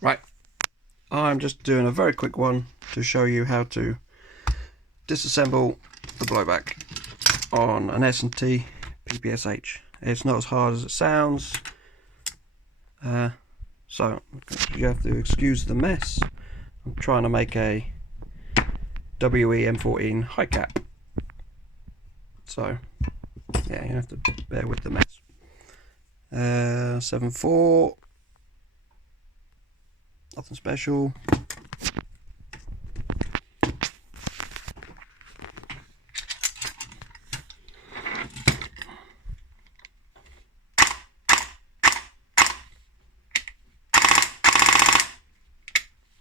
Right, I'm just doing a very quick one to show you how to disassemble the blowback on an S&T PPSH. It's not as hard as it sounds, so you have to excuse the mess. I'm trying to make a WE-M14 high cap, so yeah, you have to bear with the mess. 7.4, nothing special.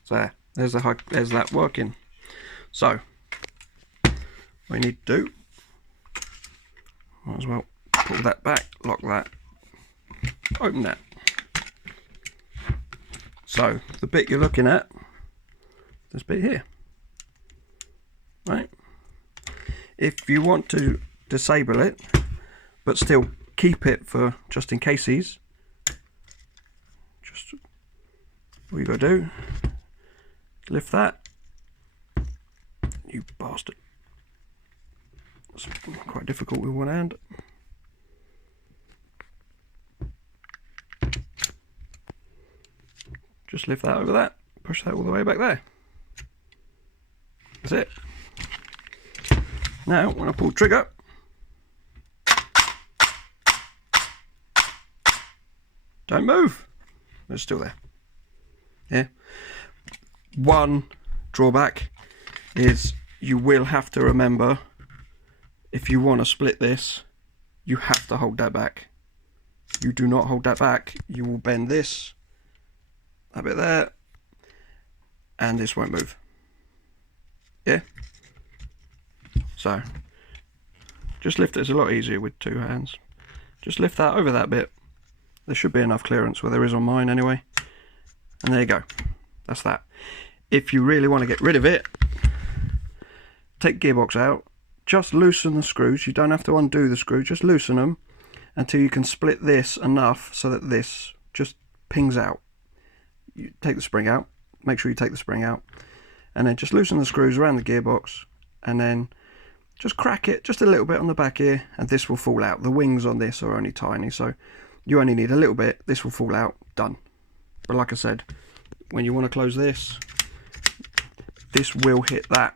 So there's that working. So what you need to do, might as well pull that back, lock that, open that. So the bit you're looking at, this bit here, right? If you want to disable it but still keep it for just in cases, just what you gotta do, lift that, you bastard. It's quite difficult with one hand. Just lift that over that, push that all the way back there. That's it. Now, when I pull the trigger, don't move. It's still there. Yeah. One drawback is you will have to remember, if you want to split this, you have to hold that back. You do not hold that back, you will bend this, that bit there, and this won't move. Yeah. So just lift it. It's a lot easier with two hands. Just lift that over that bit. There should be enough clearance, where there is on mine anyway. And there you go. That's that. If you really want to get rid of it, take gearbox out, just loosen the screws. You don't have to undo the screws, just loosen them until you can split this enough so that this just pings out. You take the spring out, make sure you take the spring out, and then just loosen the screws around the gearbox, and then just crack it just a little bit on the back here, and this will fall out. The wings on this are only tiny, so you only need a little bit. This will fall out, done. But like I said, when you want to close this, this will hit that.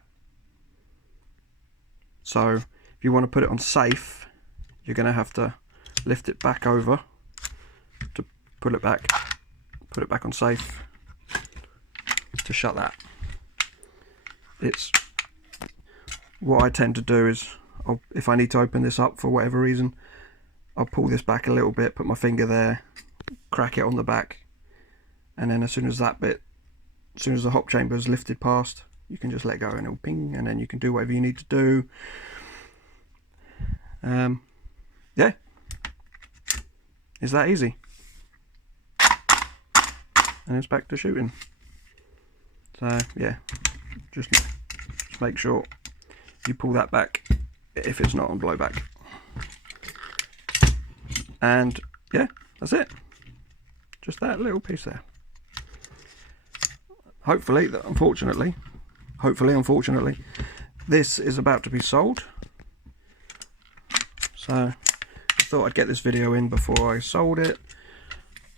So if you want to put it on safe, you're going to have to lift it back over to put it back on safe to shut that. It's what I tend to do is, if I need to open this up for whatever reason, I'll pull this back a little bit, put my finger there, crack it on the back, and then as soon as the hop chamber is lifted past, you can just let go and it'll ping, and then you can do whatever you need to do. Yeah, it's that easy, and it's back to shooting. So yeah, just make sure you pull that back if it's not on blowback, and yeah, that's it. Just that little piece there. Hopefully, unfortunately, this is about to be sold. So I thought I'd get this video in before I sold it.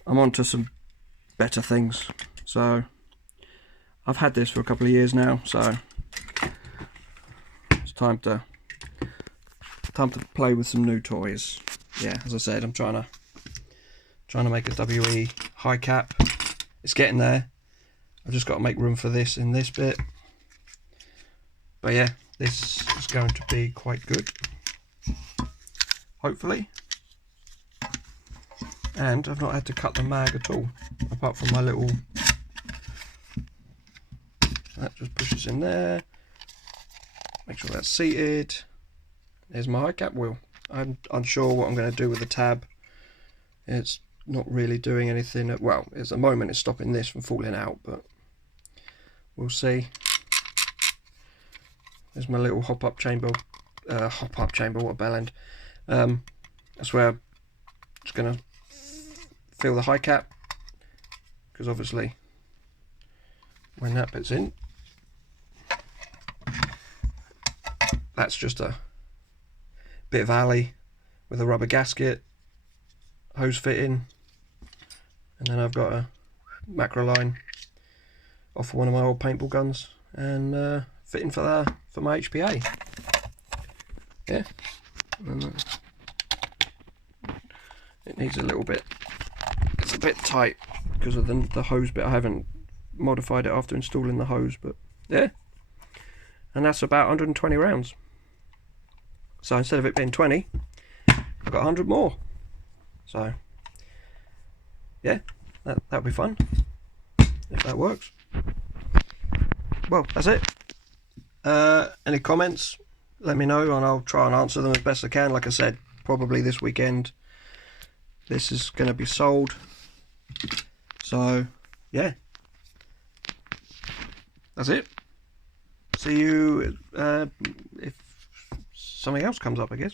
I'm on to some better things. So I've had this for a couple of years now, so it's time to play with some new toys. Yeah, as I said, I'm trying to make a WE high cap. It's getting there. I've just got to make room for this in this bit. But yeah, this is going to be quite good, hopefully. And I've not had to cut the mag at all, apart from my little, that just pushes in there. Make sure that's seated. There's my high cap wheel. I'm unsure what I'm going to do with the tab. It's not really doing anything. Well, at the moment it's stopping this from falling out, but we'll see. There's my little hop-up chamber. What a bell end. That's where I'm just going to fill the high cap, because obviously when that bit's in, that's just a bit of alley with a rubber gasket, hose fitting, and then I've got a macro line off one of my old paintball guns, and fitting for my HPA. Yeah, and, it needs a little bit. It's a bit tight because of the hose bit. I haven't modified it after installing the hose, but yeah. And that's about 120 rounds. So instead of it being 20, I've got 100 more. So yeah, that'll be fun if that works. Well, that's it. Any comments? Let me know, and I'll try and answer them as best I can. Like I said, probably this weekend this is going to be sold. So yeah, that's it. See you if something else comes up, I guess.